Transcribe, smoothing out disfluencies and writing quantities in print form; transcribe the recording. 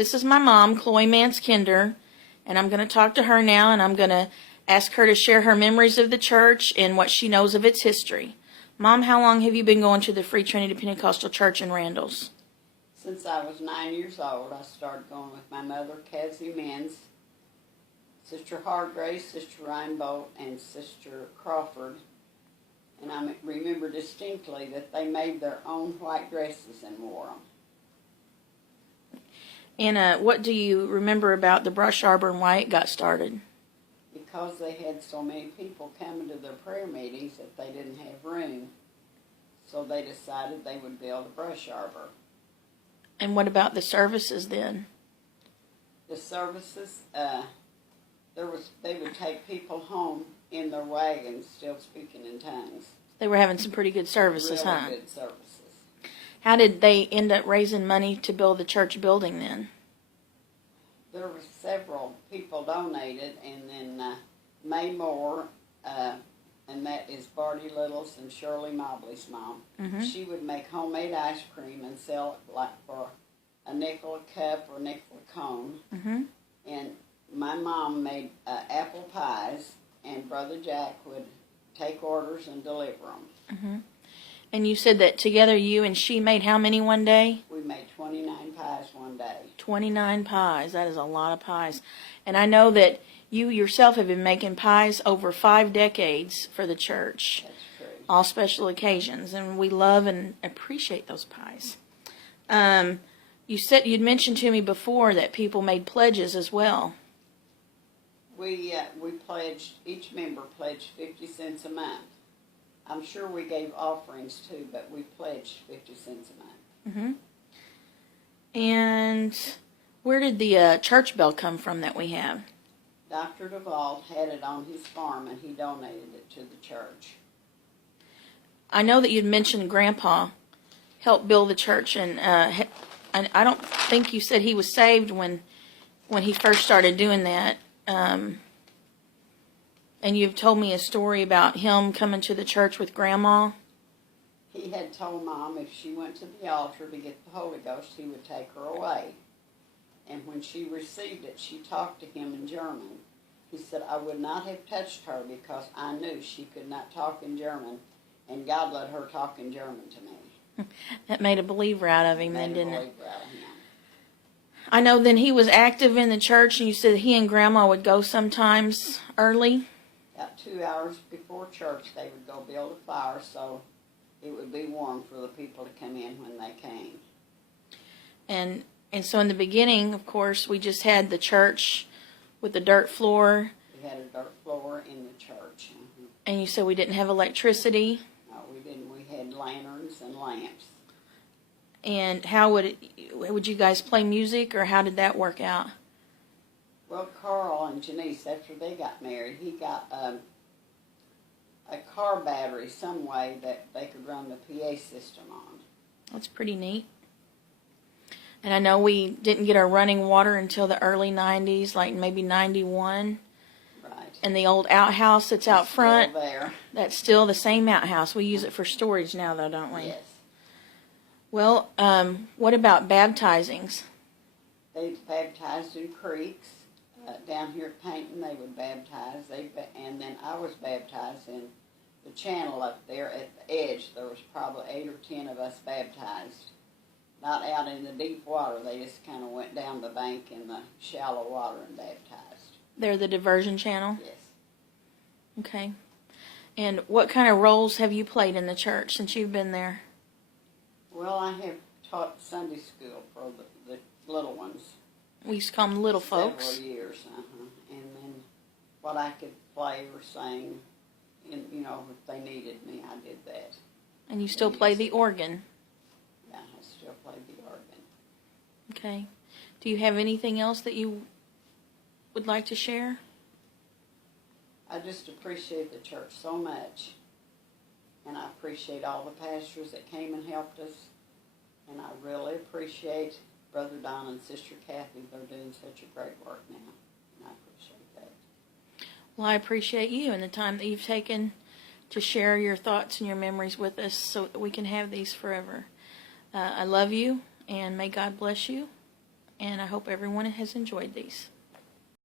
This is my mom, Cloia Manskinder, and I'm going to talk to her now, and I'm going to ask her to share her memories of the church and what she knows of its history. Mom, how long have you been going to the Free Trinity Pentecostal Church in Randles? Since I was 9 years old, I started going with my mother, Cassie Mins, Sister Hargrave, Sister Reinbold, and Sister Crawford. And I remember distinctly that they made their own white dresses and wore them. And what do you remember about the brush arbor and why it got started? Because they had so many people coming to their prayer meetings that they didn't have room, so they decided they would build a brush arbor. And what about the services then? The services, they would take people home in their wagons still speaking in tongues. They were having some pretty good services, really huh? Good services. How did they end up raising money to build the church building then? There were several people donated, and then May Moore, and that is Barty Little's and Shirley Mobley's mom. Mm-hmm. She would make homemade ice cream and sell it like for a nickel a cup or a nickel a cone. Mm-hmm. And my mom made apple pies, and Brother Jack would take orders and deliver them. Mm-hmm. And you said that together you and she made how many one day? We made 29 pies one day. 29 pies. That is a lot of pies. And I know that you yourself have been making pies over 5 decades for the church. That's true. All special occasions. And we love and appreciate those pies. You'd mentioned to me before that people made pledges as well. We pledged, each member pledged 50 cents a month. I'm sure we gave offerings too, but we pledged 50 cents a month. Mm-hmm. And where did the church bell come from that we have? Dr. Duvall had it on his farm, and he donated it to the church. I know that you'd mentioned Grandpa helped build the church, and I don't think you said he was saved when he first started doing that. And you've told me a story about him coming to the church with Grandma. He had told Mom if she went to the altar to get the Holy Ghost, he would take her away. And when she received it, she talked to him in German. He said, I would not have touched her because I knew she could not talk in German, and God let her talk in German to me. That made a believer out of him then, didn't it? Made a believer out of him. I know then he was active in the church, and you said he and Grandma would go sometimes early. About 2 hours before church, they would go build a fire so it would be warm for the people to come in when they came. And so in the beginning, of course, we just had the church with the dirt floor. We had a dirt floor in the church. Mm-hmm. And you said we didn't have electricity. No, we didn't. We had lanterns and lamps. And how would you guys play music, or how did that work out? Well, Carl and Janice, after they got married, he got a car battery some way that they could run the PA system on. That's pretty neat. And I know we didn't get our running water until the early 90s, like maybe 91. Right. And the old outhouse that's out front, still there. That's still the same outhouse. We use it for storage now, though, don't we? Yes. Well, what about baptizings? They baptized in creeks. Down here at Paynton, they would baptize. And then I was baptized in the channel up there at the edge. There was probably 8 or 10 of us baptized. Not out in the deep water. They just kind of went down the bank in the shallow water and baptized. They're the diversion channel? Yes. Okay. And what kind of roles have you played in the church since you've been there? Well, I have taught Sunday school for the little ones. We used to call them little folks. Several years, And then what I could play or sing, if they needed me, I did that. And you still play the organ? Yeah, I still play the organ. Okay. Do you have anything else that you would like to share? I just appreciate the church so much. And I appreciate all the pastors that came and helped us. And I really appreciate Brother Don and Sister Kathy. They're doing such a great work now. And I appreciate that. Well, I appreciate you and the time that you've taken to share your thoughts and your memories with us so that we can have these forever. I love you, and may God bless you. and I hope everyone has enjoyed these.